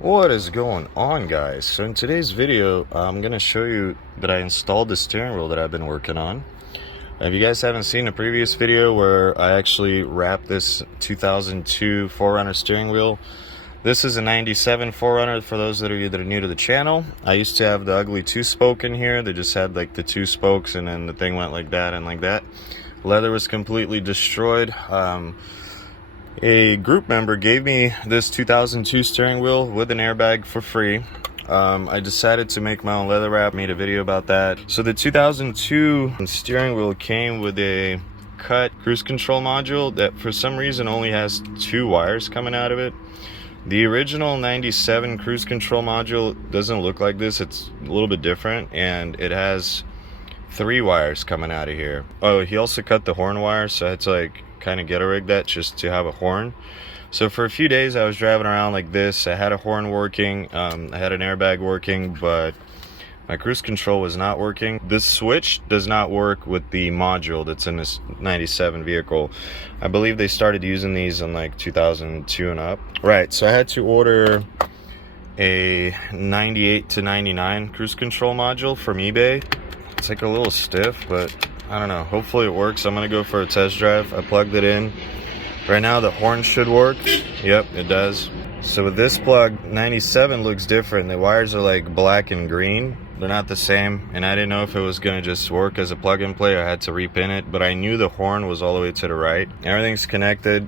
What is going on, guys? So in today's video I'm gonna show you that I installed the steering wheel that I've been working on. If you guys haven't seen the previous video where I actually wrapped this 2002 4runner steering wheel, this is a 97 4runner for those that are new to the channel. I used to have the ugly 2-spoke in here. They just had like the 2 spokes and then the thing went like that and like that. Leather was completely destroyed. A group member gave me this 2002 steering wheel with an airbag for free. I decided to make my own leather wrap, made a video about that. So the 2002 steering wheel came with a cut cruise control module that for some reason only has 2 wires coming out of it. The original 97 cruise control module doesn't look like this. It's a little bit different, and it has 3 wires coming out of here. Oh, he also cut the horn wire, so I had to like kind of ghetto rig that just to have a horn. So for a few days I was driving around like this. I had a horn working, I had an airbag working, but my cruise control was not working. This switch does not work with the module that's in this 97 vehicle. I believe they started using these in like 2002 and up. Right, so I had to order a 98 to 99 cruise control module from eBay. It's like a little stiff, but I don't know, hopefully it works. I'm gonna go for a test drive. I plugged it in. Right now the horn should work. Yep, it does. So with this plug, 97 looks different. The wires are like black and green. They're not the same, and I didn't know if it was gonna just work as a plug and play. I had to repin it, but I knew the horn was all the way to the right. Everything's connected.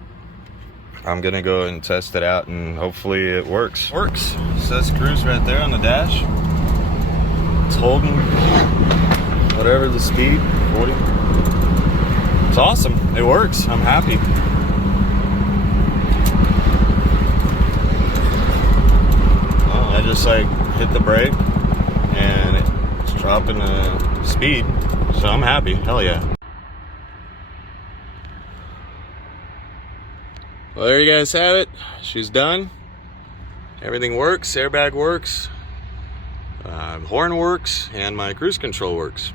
I'm gonna go and test it out and hopefully it works. Works. It says cruise right there on the dash. It's holding whatever the speed, 40. It's awesome. It works. I'm happy. Oh, I just like hit the brake and it's dropping the speed. So I'm happy. Hell yeah. Well, there you guys have it. She's done. Everything works. Airbag works. Horn works, and my cruise control works.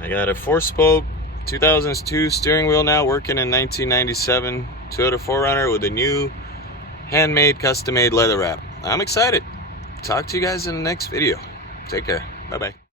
I got a 4-spoke 2002 steering wheel now working in 1997 Toyota 4runner with a new handmade, custom-made leather wrap. I'm excited. Talk to you guys in the next video. Take care. Bye-bye.